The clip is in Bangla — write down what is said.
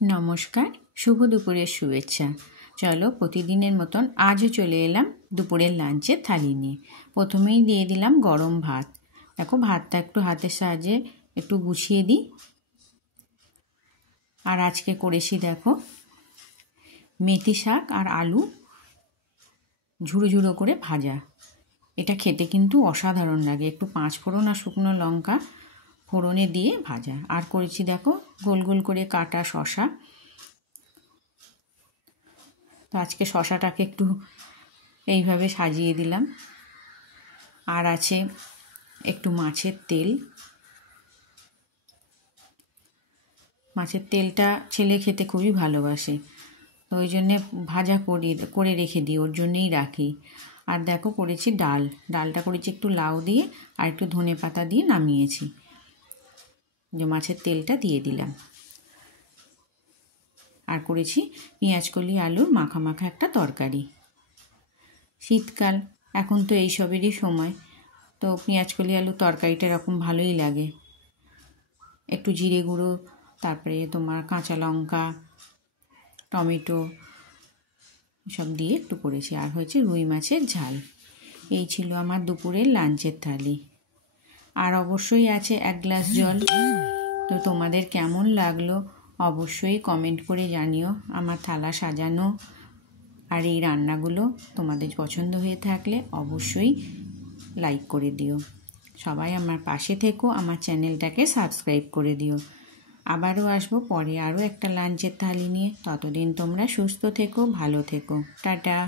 নমস্কার, শুভ দুপুরের শুভেচ্ছা। চলো প্রতিদিনের মতন আজও চলে এলাম দুপুরের লাঞ্চের থালি নিয়ে। প্রথমেই দিয়ে দিলাম গরম ভাত। দেখো ভাতটা একটু হাতের সাহায্যে একটু গুছিয়ে দিই। আর আজকে করেছি দেখো মেথি শাক আর আলু ঝুড়ো ঝুড়ো করে ভাজা। এটা খেতে কিন্তু অসাধারণ লাগে। একটু 5 ফোড়ন আর শুকনো লঙ্কা ফোড়নে দিয়ে ভাজা। আর করেছি দেখো গোল গোল করে কাটা শসা। তো আজকে শসাটাকে একটু এইভাবে সাজিয়ে দিলাম। আর আছে একটু মাছের তেল। মাছের তেলটা ছেলে খেতে খুবই ভালোবাসে, তো ওই জন্যে ভাজা করে রেখে দিই, ওর জন্যেই রাখি। আর দেখো করেছি ডালটা করেছি একটু লাউ দিয়ে আর একটু ধনেপাতা দিয়ে নামিয়েছি। যে মাছের তেলটা দিয়ে দিলাম। আর করেছি পেঁয়াজকলি আলুর মাখা মাখা একটা তরকারি। শীতকাল, এখন তো এইসবেরই সময়, তো পেঁয়াজকলি আলুর তরকারিটা এরকম ভালোই লাগে। একটু জিরে গুঁড়ো, তারপরে তোমার কাঁচা লঙ্কা, টমেটো সব দিয়ে একটু করেছি। আর হয়েছে রুই মাছের ঝাল। এই ছিল আমার দুপুরের লাঞ্চের থালি। আর অবশ্যই আছে 1 গ্লাস জল। তো তোমাদের কেমন লাগলো অবশ্যই কমেন্ট করে জানিও। আমার থালা সাজানো আর এই রান্নাগুলো তোমাদের পছন্দ হয়ে থাকলে অবশ্যই লাইক করে দিও। সবাই আমার পাশে থেকো, আমার চ্যানেলটাকে সাবস্ক্রাইব করে দিও। আবারও আসবো পরে আরও একটা লাঞ্চের থালি নিয়ে। ততদিন তোমরা সুস্থ থেকো, ভালো থেকো। টাটা।